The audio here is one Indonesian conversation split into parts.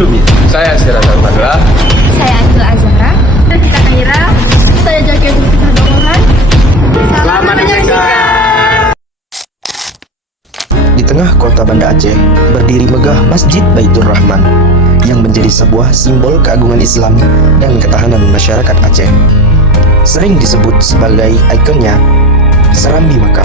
Lubis. Saya Siratan Fadla. Saya Angela Azhara. Kita Kaira. Saya Jaki Putih Dongohan. Selamat menyaksikan. Di tengah kota Banda Aceh, berdiri megah Masjid Baitur Rahman yang menjadi sebuah simbol keagungan Islam dan ketahanan masyarakat Aceh. Sering disebut sebagai ikonnya Serambi Makam.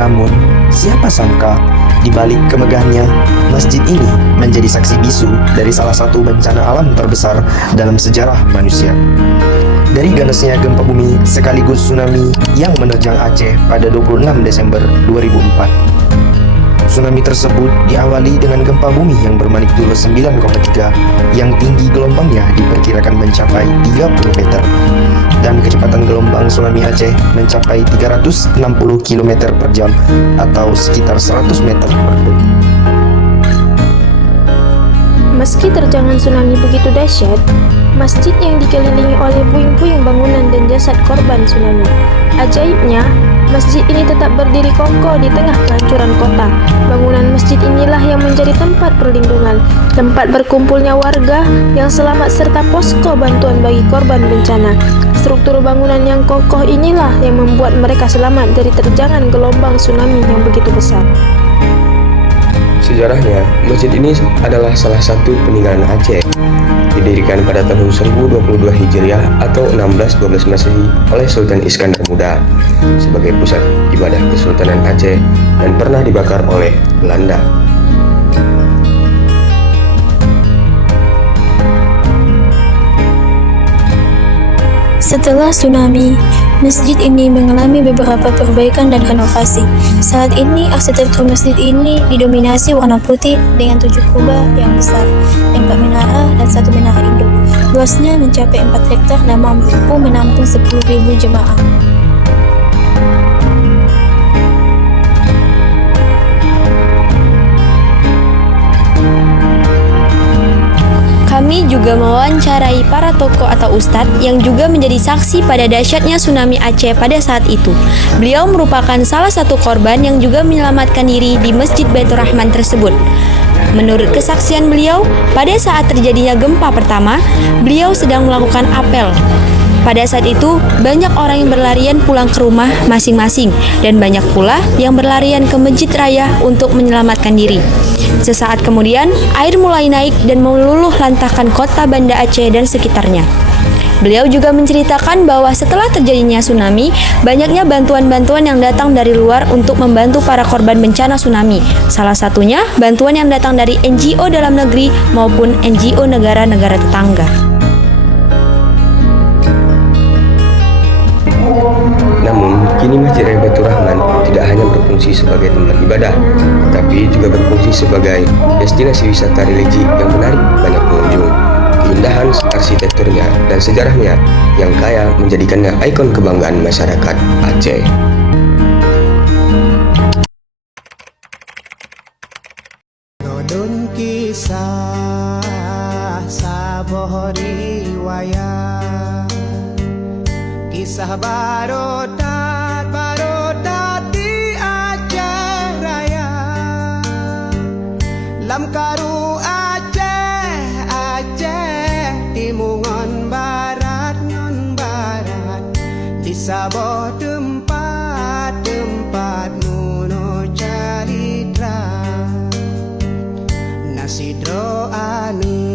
Namun, siapa sangka di balik kemegahannya, masjid ini menjadi saksi bisu dari salah satu bencana alam terbesar dalam sejarah manusia. Dari ganasnya gempa bumi sekaligus tsunami yang menerjang Aceh pada 26 Desember 2004. Tsunami tersebut diawali dengan gempa bumi yang bermagnitudo 9,3 yang tinggi gelombangnya diperkirakan mencapai 30 meter dan kecepatan gelombang tsunami Aceh mencapai 360 km per jam atau sekitar 100 meter per detik. Meski terjangan tsunami begitu dahsyat, masjid yang dikelilingi oleh puing-puing bangunan dan jasad korban tsunami. Ajaibnya, masjid ini tetap berdiri kokoh di tengah kehancuran kota. Bangunan masjid inilah yang menjadi tempat perlindungan, tempat berkumpulnya warga yang selamat serta posko bantuan bagi korban bencana. Struktur bangunan yang kokoh inilah yang membuat mereka selamat dari terjangan gelombang tsunami yang begitu besar. Sejarahnya, masjid ini adalah salah satu peninggalan Aceh. Didirikan pada tahun 1022 Hijriah atau 1612 Masehi oleh Sultan Iskandar Muda sebagai pusat ibadah Kesultanan Aceh dan pernah dibakar oleh Belanda. Setelah tsunami, masjid ini mengalami beberapa perbaikan dan renovasi. Saat ini, arsitektur masjid ini didominasi warna putih dengan 7 kubah yang besar, 4 menara dan 1 menara induk. Luasnya mencapai 4 hektar dan mampu menampung 10.000 jemaah. Kami juga mewawancarai para tokoh atau ustadz yang juga menjadi saksi pada dahsyatnya tsunami Aceh pada saat itu. Beliau merupakan salah satu korban yang juga menyelamatkan diri di Masjid Baitur Rahman tersebut. Menurut kesaksian beliau, pada saat terjadinya gempa pertama, beliau sedang melakukan apel. Pada saat itu, banyak orang yang berlarian pulang ke rumah masing-masing dan banyak pula yang berlarian ke masjid raya untuk menyelamatkan diri. Sesaat kemudian, air mulai naik dan meluluh lantahkan kota Banda Aceh dan sekitarnya. Beliau juga menceritakan bahwa setelah terjadinya tsunami, banyaknya bantuan-bantuan yang datang dari luar untuk membantu para korban bencana tsunami. Salah satunya, bantuan yang datang dari NGO dalam negeri maupun NGO negara-negara tetangga. Namun, kini Masjid Raya Baitur Rahman tidak hanya berfungsi sebagai tempat ibadah, tetapi juga berfungsi sebagai destinasi wisata religi yang menarik banyak pengunjung. Keindahan arsitekturnya dan sejarahnya yang kaya menjadikannya ikon kebanggaan masyarakat Aceh. Dodon kisah saboh riwayat, kisah barodat di Aceh Raya. Lam karu Aceh timungon barat ngon barat, di saboh tempat nuno calitra nasi dro anu